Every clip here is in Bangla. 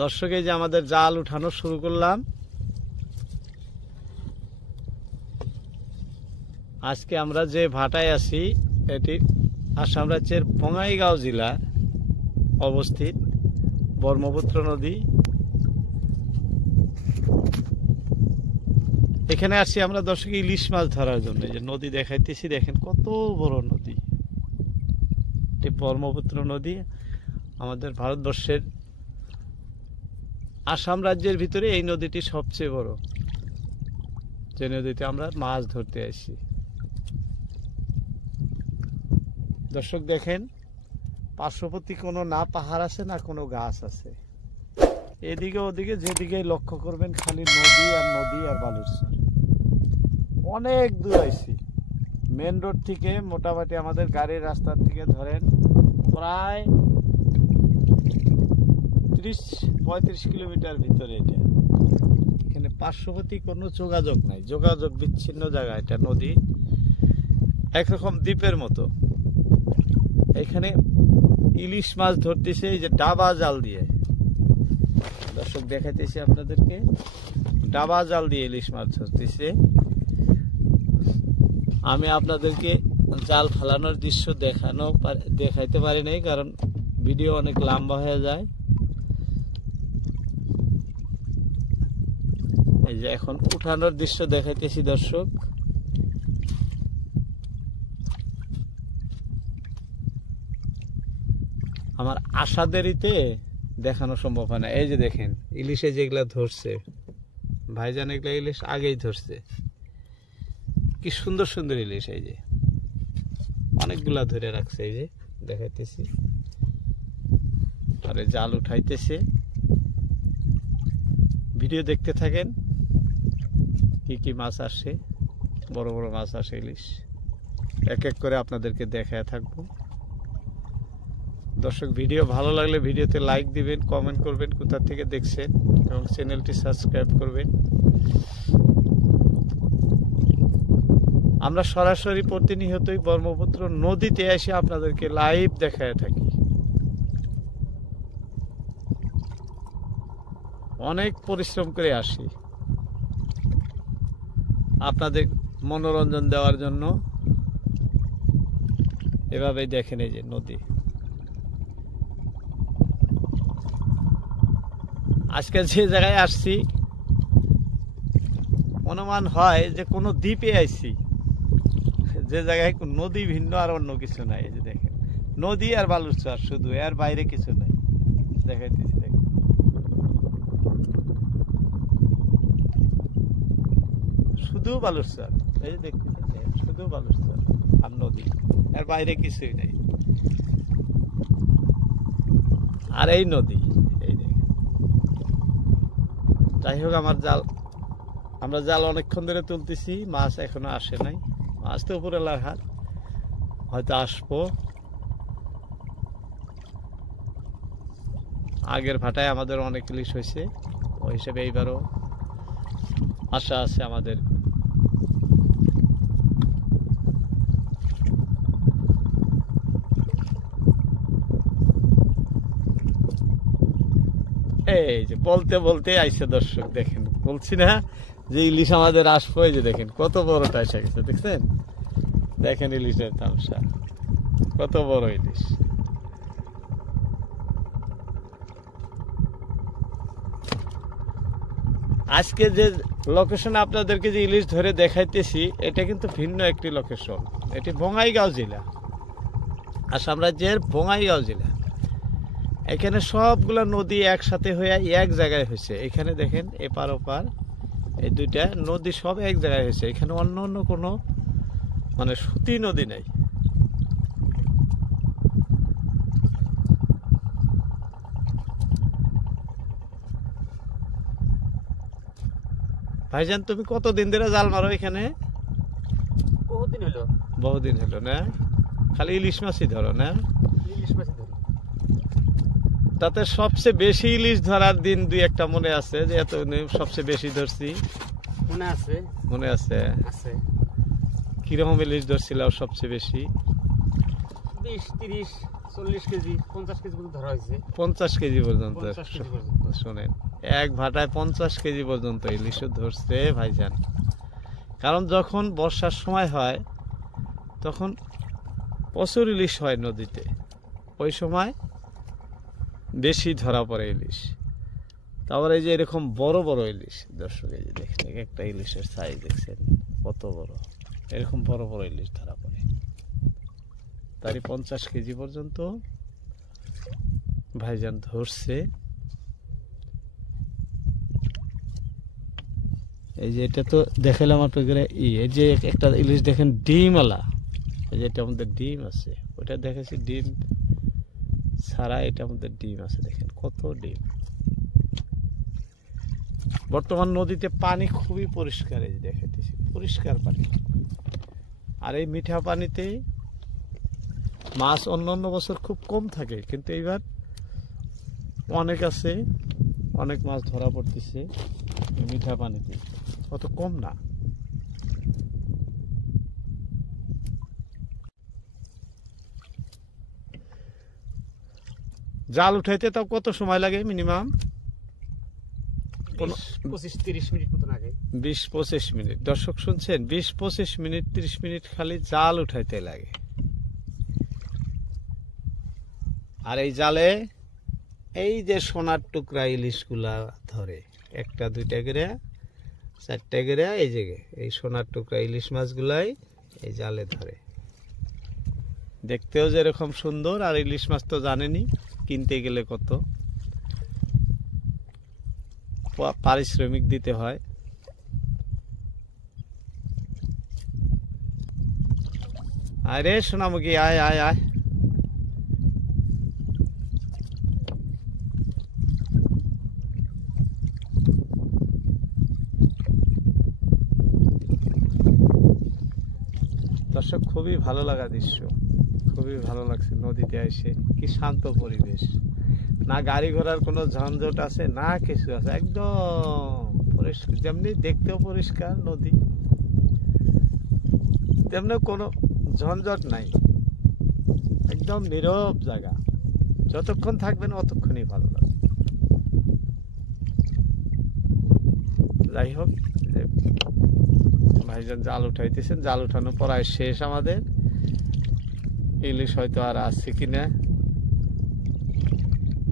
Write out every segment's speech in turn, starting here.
দর্শক, এই যে আমাদের জাল উঠানো শুরু করলাম। আজকে আমরা যে ভাটায় আছি এটি আসাম রাজ্যের বঙাইগাঁও জেলা অবস্থিত ব্রহ্মপুত্র নদী। এখানে আসছি আমরা দর্শক ইলিশ মাছ ধরার জন্য। যে নদী দেখাইতেছি, দেখেন কত বড় নদী। এটি ব্রহ্মপুত্র নদী। আমাদের ভারতবর্ষের আসাম রাজ্যের ভিতরে এই নদীটি সবচেয়ে বড়, যে নদীতে আমরা মাছ ধরতে আসি। দর্শক দেখেন, পার্শ্ববর্তী কোনো না পাহাড় আছে না কোনো গাছ আছে। এদিকে ওদিকে যেদিকে লক্ষ্য করবেন খালি নদী আর নদী আর বালুরচর। অনেক দূর আইছি মেন রোড থেকে, মোটামুটি আমাদের গাড়ির রাস্তার থেকে ধরেন প্রায় 30-35 কিলোমিটার ভিতরে। এটা এখানে পার্শ্ববর্তী কোনো যোগাযোগ নাই, যোগাযোগ বিচ্ছিন্ন জায়গা। এটা নদী একরকম দ্বীপের মতো। এখানে ইলিশ মাছ ধরতেছে এই যে ডাবা জাল দিয়ে। দর্শক দেখাইতেছি আপনাদেরকে, ডাবা জাল দিয়ে ইলিশ মাছ ধরতেছে। আমি আপনাদেরকে জাল ফালানোর দৃশ্য দেখাইতে পারি নাই, কারণ ভিডিও অনেক লম্বা হয়ে যায়। এই যে এখন উঠানোর দৃশ্য দেখাইতেছি দর্শক। আমার আশা দেরিতে দেখানো সম্ভব হয় না। এই যে দেখেন ইলিশে যেগুলা ধরছে, ভাইজান এগুলা ইলিশ আগেই ধরছে। কি সুন্দর সুন্দর ইলিশ, এই যে অনেকগুলা ধরে রাখছে। এই যে দেখাইতেছি, আরে জাল উঠাইতেছে। ভিডিও দেখতে থাকেন, কি কি মাছ আসে। বড় বড় মাছ আসে ইলিশ, এক এক করে আপনাদেরকে দেখায় থাকবো। দর্শক, ভিডিও ভালো লাগলে ভিডিওতে লাইক দিবেন, কমেন্ট করবেন কোথা থেকে দেখছেন, এবং চ্যানেলটি সাবস্ক্রাইব করবেন। আমরা সরাসরি প্রতিনিয়তই ব্রহ্মপুত্র নদীতে এসে আপনাদেরকে লাইভ দেখায় থাকি। অনেক পরিশ্রম করে আসি আপনাদের মনোরঞ্জন দেওয়ার জন্য। এভাবেই দেখেন এই যে নদী। আজকে যে জায়গায় আসছি অনুমান হয় যে কোনো দ্বীপে আইছি, যে জায়গায় নদী ভিন্ন আর অন্য কিছু নাই। এই যে দেখেন নদী আর বালুরচর শুধু, এর বাইরে কিছু নাই। দেখাইতেছি দেখেন, শুধু বালুরচর। এই যে দেখতেছেন শুধু বালুরচর আর নদী, এর বাইরে কিছুই নাই। আর এই নদী, এই দেখেন। যাই হোক, আমরা জাল অনেকক্ষণ ধরে তুলতেছি, মাছ এখনো আসে নাই। মাছ তো উপরেলার হাত, হয়তো আসবো। আগের ভাটায় আমাদের অনেক ইলিশ হয়েছে, ওই হিসেবে এইবারও আশা আছে আমাদের। এই যে বলতে বলতে আইসে দর্শক, দেখেন বলছি না যে ইলিশ আমাদের আসবো। এই যে দেখেন কত বড়টা এসে গেছে, দেখছেন? দেখেন ইলিশের তামসা, কত বড় ইলিশ। আজকে যে লোকেশন আপনাদেরকে যে ইলিশ ধরে দেখাইতেছি, এটা কিন্তু ভিন্ন একটি লোকেশন। এটি বঙাইগাঁও জেলা, আসাম রাজ্যের বঙাইগাঁও জেলা। এখানে সবগুলা নদী একসাথে হয়ে এক জায়গায় হয়েছে। এখানে দেখেন এপার ওপার এই দুইটা নদী সব এক জায়গায় হয়েছে। এখানে অন্য অন্য কোনো মানে সুতি নদী নাই। ভাইজান, তুমি কতদিন ধরে জাল মারো এখানে? বহুদিন হলো না? খালি ইলিশ মাছই ধরো না? তাতে সবচেয়ে বেশি ইলিশ ধরার দিন দুই একটা মনে আছে, যে এত সবচেয়ে বেশি ধরছি? মনে আছে। কিরকম ইলিশ ধরছিল সবচেয়ে বেশি? 20, 30, 40 কেজি 50 কেজি পর্যন্ত ধরা হয়েছে। 50 কেজি পর্যন্ত। 50 কেজি পর্যন্ত। শোনেন, এক ভাটায় 50 কেজি পর্যন্ত ইলিশও ধরছে ভাইজান। কারণ যখন বর্ষার সময় হয় তখন প্রচুর ইলিশ হয় নদীতে, ওই সময় বেশি ধরা পড়ে ইলিশ। তারপরে এই যে এরকম বড় বড় ইলিশ, দর্শক এই যে দেখেন এক একটা ইলিশের সাইজ দেখছেন কত বড়, এরকম বড় বড় ইলিশ ধরা পড়ে। তারই 50 কেজি পর্যন্ত ভাইজান ধরছে। এই যে এটা তো দেখালাম আপনাকে, এই যে একটা ইলিশ দেখেন ডিমওয়ালা, এই যে এটার মধ্যে ডিম আছে, ওটা দেখেছি ডিম ছাড়া, এটার মধ্যে ডিম আছে, দেখেন কত ডিম। বর্তমান নদীতে পানি খুবই পরিষ্কার, এই যে দেখাইতেছি পরিষ্কার পানি। আর এই মিঠা পানিতে মাছ অন্যান্য বছর খুব কম থাকে, কিন্তু এইবার অনেক আছে, অনেক মাছ ধরা পড়তেছে মিঠা পানিতে, অত কম না। জাল উঠাইতে তাও কত সময় লাগে মিনিমাম? 25-30 মিনিট মতো লাগে। 20-25 মিনিট। দর্শক শুনছেন, 20-25 মিনিট 30 মিনিট খালি জাল উঠাইতে লাগে। আর এই জালে এই যে সোনার টুকরা ইলিশগুলা ধরে, একটা দুইটা করে চারটা করে, এই যে এই সোনার টুকরা ইলিশ মাছগুলাই এই জালে ধরে। দেখতেও যেরকম সুন্দর, আর ইলিশ মাছ তো জানেনি কিনতে গেলে কত পারিশ্রমিক দিতে হয়। আরে সোনামুখী আয় আয় আয়। দর্শক খুবই ভালো লাগা দৃশ্য, খুবই ভালো লাগছে নদীতে এসে। কি শান্ত পরিবেশ, না গাড়ি ঘোড়ার কোনো ঝঞ্ঝট আছে না কিছু আছে, একদম পরিষ্কার। যেমনি দেখতেও পরিষ্কার নদী, তেমনি কোনো ঝঞ্ঝট নাই, একদম নীরব জায়গা। যতক্ষণ থাকবেন অতক্ষণই ভালো লাগবে। যাই হোক, ভাইজান জাল উঠাইতেছেন, জাল উঠানো প্রায় শেষ আমাদের। ইলিশ হয়তো আর আছে কিনা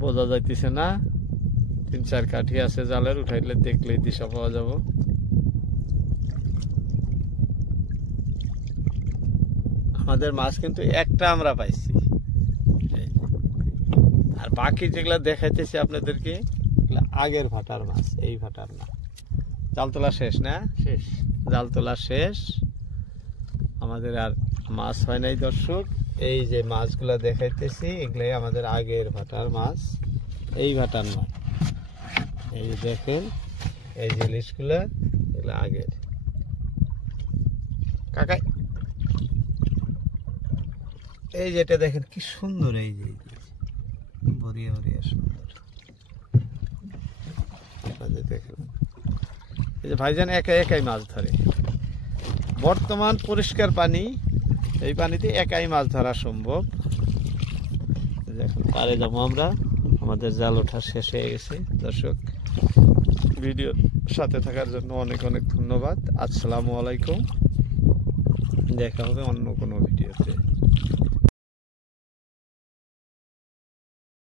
বোঝা যাইতেছে না, 3-4 কাঠি আছে জালের, উঠাইলে দেখলেই দিশা পাওয়া যাব। আমাদের মাছ কিন্তু একটা আমরা পাইছি, আর বাকি যেগুলা দেখাইতেছি আপনাদেরকে আগের ভাটার মাছ, এই ভাটার না। জাল তোলা শেষ না? শেষ, জাল তোলা শেষ, আমাদের আর মাছ হয় নাই। দর্শক এই যে মাছগুলা দেখাইতেছি এগুলাই আমাদের আগের ভাটার মাছ, এই ভাটার নয়। এই যে দেখেন এই জিনিসগুলা, এগুলো আগের। কাকাই এই যেটা দেখেন কি সুন্দর, এই যে বরিয়া বরিয়া সুন্দর। দেখেন এই যে ভাইজান একা একাই মাছ ধরে। বর্তমান পরিষ্কার পানি, এই পানিতে একাই মাছ ধরা সম্ভব। দেখুন পারে যাবো আমরা, আমাদের জাল ওঠা শেষ হয়ে গেছে। দর্শক ভিডিওর সাথে থাকার জন্য অনেক অনেক ধন্যবাদ। আসসালামু আলাইকুম, দেখা হবে অন্য কোনো ভিডিওতে।